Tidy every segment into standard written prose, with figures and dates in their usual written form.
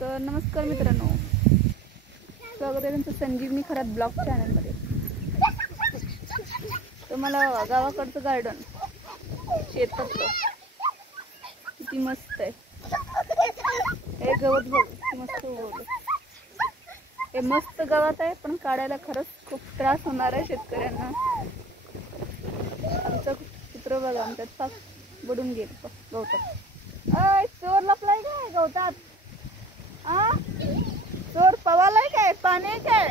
तर नमस्कार मित्रांनो, स्वागत आहे तुमचं संजीवनी खरात ब्लॉग चॅनलमध्ये. तुम्हाला गावाकडचं गार्डन शेतातलं किती मस्त आहे. हे गवत बघ किती मस्त उगवलं. हे मस्त गवत आहे, पण काढायला खरंच खूप त्रास होणार आहे शेतकऱ्यांना. आमचं चित्र बघा, आमच्यात पाक बुडून गेलं गवतात. अय चोर लपलाय काय गवतात? चोर पवालाय काय? पाणी काय?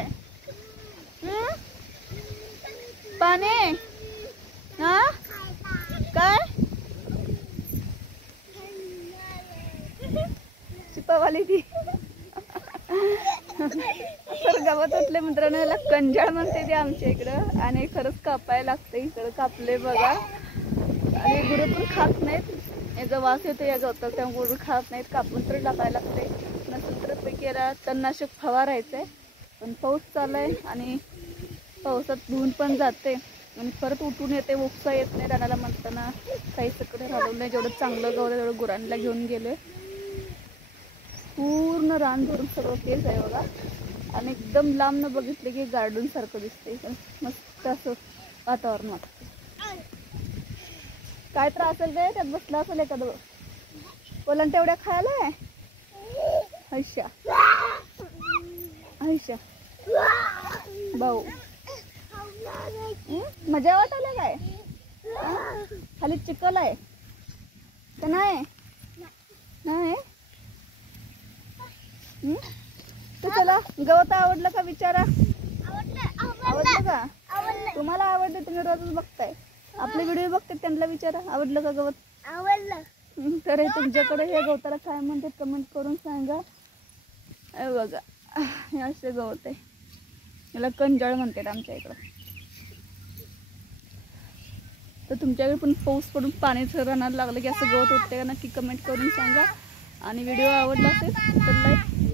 पाणी काय शिपावाली ती तर गवत उठले मित्रांनो. याला कंजाळ म्हणते ते आमच्या इकडं, आणि खरंच कापायला लागते. इकडं कापले बघा, आणि गुरु पण खात नाहीत. याचा वास येतो या गवतात, त्यामुळे गुरु खात नाहीत. कापून तर टाकायला लागते. नसेल तर पैकी याला तणनाशक फवारायचं आहे. पण पाऊस चाललाय आणि पावसात धुवून पण जाते आणि परत उठून येते. उपसा येत नाही रानाला म्हणताना काही सकडे राहवलं नाही. जेवढं चांगलं गवत तेवढं गुरांना घेऊन गेले. पूर्ण रान धरून सगळं तेच आहे बघा, आणि एकदम लांब न बघितले की गार्डन सारखं दिसते. मस्त असं वातावरण वाटतं. काय त्रास असेल रे, त्यात बसला असेल एखादं पोलांट तेवढ्या खायला आहे. हैशा हैशा भाऊ, मजा वाटायला काय? खाली चिखल आहे तर नाही नाही. तर चला, गवत आवडलं का विचारा. आवडलं का? तुम्हाला आवडलं, तुम्ही रोजच बघताय आपले व्हिडिओ बघतात, त्यांना विचारा आवडलं का गवत. आवडलं तर तुमच्याकडे हे गवताला काय म्हणतात कमेंट करून सांगा. बघा हे असे गवत आहे, याला कंजाळ म्हणतात आमच्या इकडं. तर तुमच्याकडे पण पाऊस पडून पाणी रानाला लागलं की असं गवत उठते का, नक्की कमेंट करून सांगा. आणि व्हिडिओ आवडला असेल तर लाईक